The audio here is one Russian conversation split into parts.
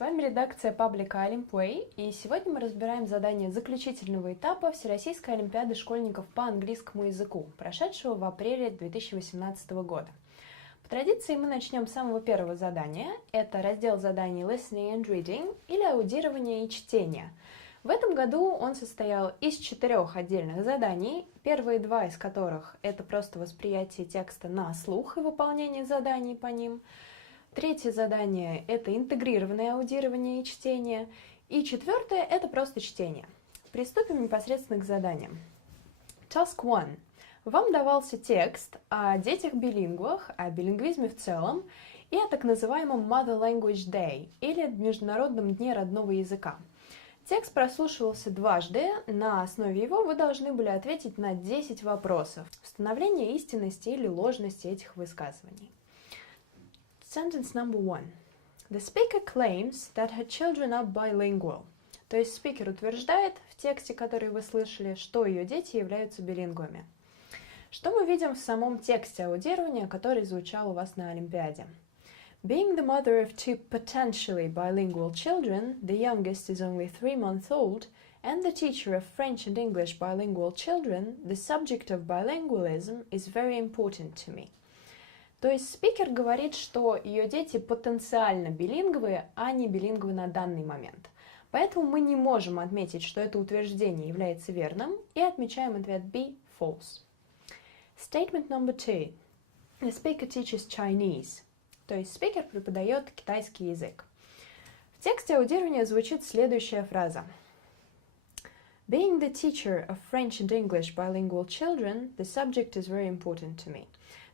вами редакция паблика Олимпиады, и сегодня мы разбираем задание заключительного этапа Всероссийской олимпиады школьников по английскому языку, прошедшего в апреле 2018 года. По традиции мы начнем с самого первого задания. Это раздел заданий Listening and Reading, или аудирование и чтение. В этом году он состоял из 4 отдельных заданий, первые 2 из которых это просто восприятие текста на слух и выполнение заданий по ним. Третье задание – это интегрированное аудирование и чтение. И 4 – это просто чтение. Приступим непосредственно к заданиям. Task 1. Вам давался текст о детях-билингвах, о билингвизме в целом и о так называемом Mother Language Day, или Международном дне родного языка. Текст прослушивался дважды, на основе его вы должны были ответить на 10 вопросов. Установление истинности или ложности этих высказываний. Sentence number 1. The speaker claims that her children are bilingual. То есть спикер утверждает в тексте, который вы слышали, что ее дети являются билингвами. Что мы видим в самом тексте аудирования, который звучал у вас на Олимпиаде? Being the mother of 2 potentially bilingual children, the youngest is only 3 months old, and the teacher of French and English bilingual children, the subject of bilingualism is very important to me. То есть спикер говорит, что ее дети потенциально билингвы, а не билингвы на данный момент. Поэтому мы не можем отметить, что это утверждение является верным, и отмечаем ответ B – false. Statement number 2. The speaker teaches Chinese. То есть спикер преподает китайский язык. В тексте аудирования звучит следующая фраза. Being the teacher of French and English bilingual children, the subject is very important to me.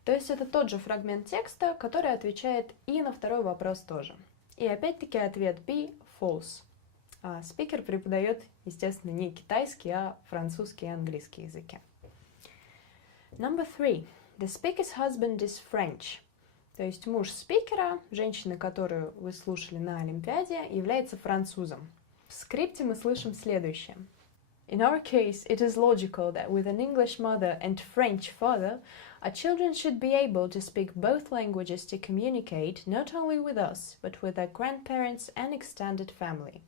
То есть это тот же фрагмент текста, который отвечает и на второй вопрос тоже. И опять-таки ответ B – false. Спикер преподает, естественно, не китайский, а французский и английский языки. Number 3. The speaker's husband is French. То есть муж спикера, женщины, которую вы слушали на Олимпиаде, является французом. В скрипте мы слышим следующее. In our case, it is logical that with an English mother and French father, our children should be able to speak both languages to communicate not only with us, but with their grandparents and extended family.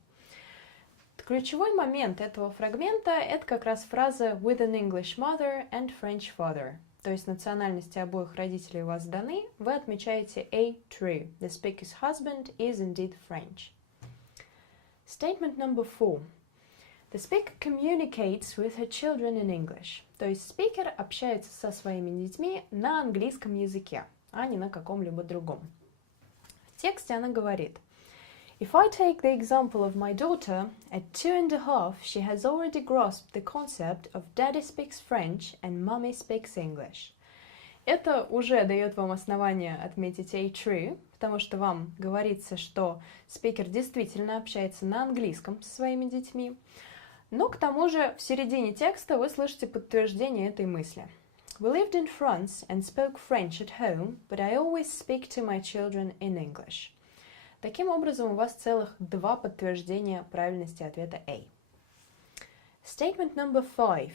Ключевой момент этого фрагмента – это как раз фраза with an English mother and French father. То есть национальности обоих родителей у вас даны, вы отмечаете A true. The speaker's husband is indeed French. Statement number 4. The speaker communicates with her children in English. То есть спикер общается со своими детьми на английском языке, а не на каком-либо другом. В тексте она говорит: If I take the example of my daughter, at 2.5 she has already grasped the concept of daddy speaks French and mommy speaks English. Это уже дает вам основание отметить A true, потому что вам говорится, что спикер действительно общается на английском со своими детьми. Но к тому же в середине текста вы слышите подтверждение этой мысли. We lived in France and spoke French at home, but I always speak to my children in English. Таким образом, у вас целых 2 подтверждения правильности ответа A. Statement number 5.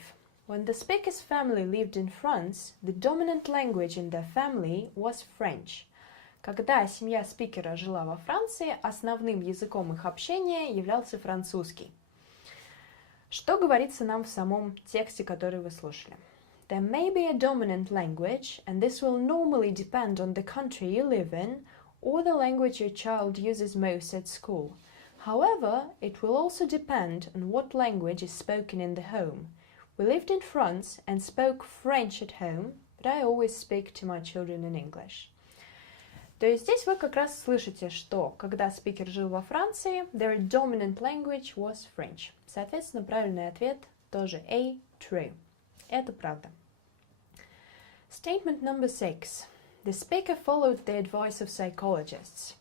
When the speaker's family lived in France, the dominant language in their family was French. Когда семья спикера жила во Франции, основным языком их общения являлся французский. Что говорится нам в самом тексте, который вы слушали? There may be a dominant language, and this will normally depend on the country you live in, or the language your child uses most at school. However, it will also depend on what language is spoken in the home. We lived in France and spoke French at home, but I always speak to my children in English. То есть здесь вы как раз слышите, что когда спикер жил во Франции, their dominant language was French. Соответственно, правильный ответ тоже A, true. Это правда. Statement number 6. The speaker followed the advice of psychologists.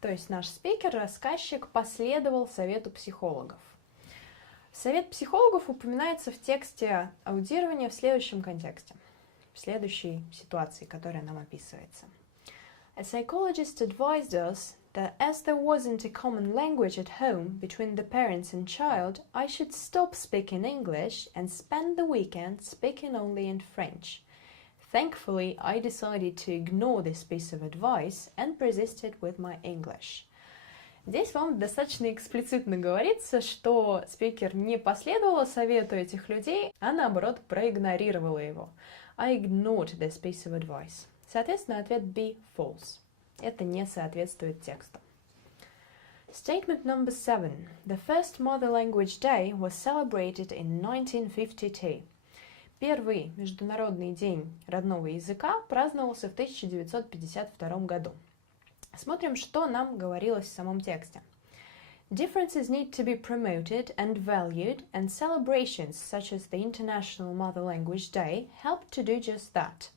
То есть наш спикер, рассказчик, последовал совету психологов. Совет психологов упоминается в тексте аудирования в следующем контексте, в следующей ситуации, которая нам описывается. A psychologist advised us that as there wasn't a common language at home between the parents and child, I should stop speaking English and spend the weekend speaking only in French. Thankfully, I decided to ignore this piece of advice and persisted with my English. Здесь вам достаточно эксплицитно говорится, что спикер не последовала совету этих людей, а наоборот проигнорировала его. I ignored this piece of advice. Соответственно, ответ B – false. Это не соответствует тексту. Statement number 7. The first Mother Language Day was celebrated in 1952. Первый Международный день родного языка праздновался в 1952 году. Смотрим, что нам говорилось в самом тексте. Differences need to be promoted and valued, and celebrations such as the International Mother Language Day help to do just that.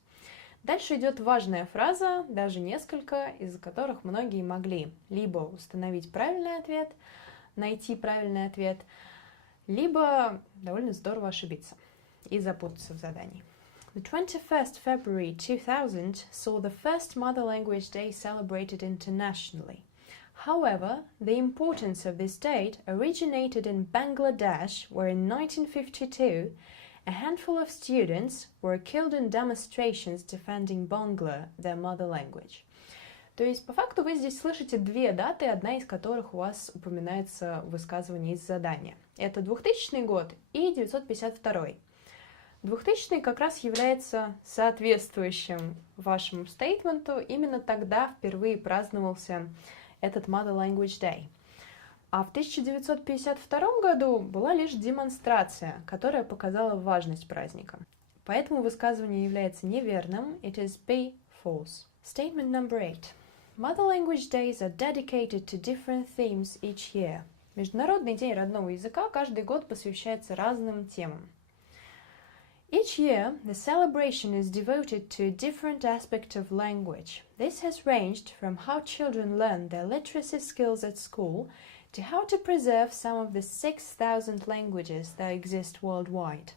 Дальше идет важная фраза, даже несколько, из-за которых многие могли либо установить правильный ответ, найти правильный ответ, либо довольно здорово ошибиться и запутаться в задании. The 21st February 2000 saw the first Mother Language Day celebrated internationally. However, the importance of this date originated in Bangladesh, where in 1952 a handful of students were killed in demonstrations defending Bangla, their mother language. То есть, по факту, вы здесь слышите две даты, одна из которых у вас упоминается в высказывании из задания. Это 2000 год и 952. 2000 как раз является соответствующим вашему стейтменту. Именно тогда впервые праздновался этот Mother Language Day. А в 1952 году была лишь демонстрация, которая показала важность праздника. Поэтому высказывание является неверным. It is B, false. Statement number 8. Mother Language Days are dedicated to different themes each year. Международный день родного языка каждый год посвящается разным темам. Each year, the celebration is devoted to a different aspect of language. This has ranged from how children learn their literacy skills at school to how to preserve some of the 6,000 languages that exist worldwide.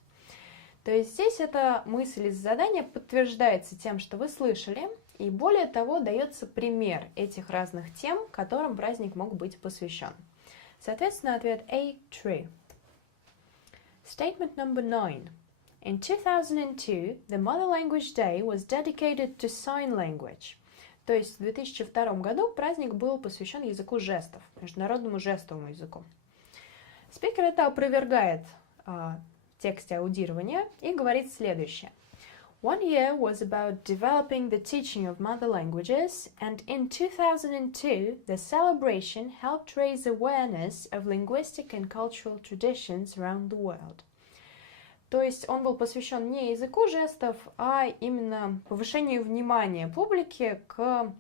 То есть здесь эта мысль из задания подтверждается тем, что вы слышали, и более того, дается пример этих разных тем, которым праздник мог быть посвящен. Соответственно, ответ A – true. Statement number 9. In 2002, the Mother Language Day was dedicated to sign language. То есть в 2002 году праздник был посвящен языку жестов, международному жестовому языку. Спикер это опровергает в тексте аудирования и говорит следующее. One year was about developing the teaching of mother languages, and in 2002, the celebration helped raise awareness of linguistic and cultural traditions around the world. То есть он был посвящен не языку жестов, а именно повышению внимания публики к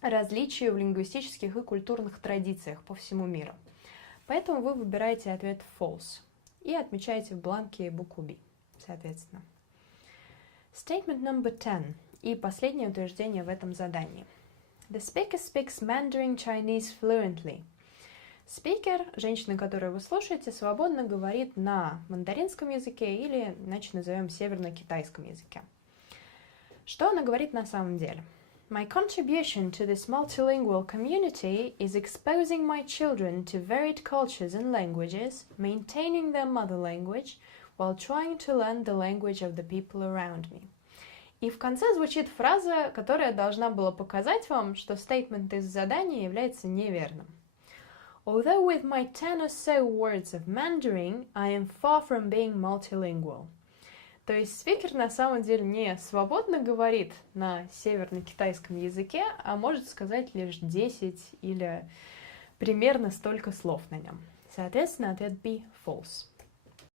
различию в лингвистических и культурных традициях по всему миру. Поэтому вы выбираете ответ false и отмечаете в бланке букву B, соответственно. Statement number 10 и последнее утверждение в этом задании. The speaker speaks Mandarin Chinese fluently. Спикер, женщина, которую вы слушаете, свободно говорит на мандаринском языке или, иначе назовем, северно-китайском языке. Что она говорит на самом деле? My contribution to this multilingual community is exposing my children to varied cultures and languages, maintaining their mother language, while trying to learn the language of the people around me. И в конце звучит фраза, которая должна была показать вам, что стейтмент из задания является неверным. Although with my 10 or so words of Mandarin, I am far from being multilingual. То есть спикер на самом деле не свободно говорит на северно-китайском языке, а может сказать лишь 10 или примерно столько слов на нем. Соответственно, ответ B – false.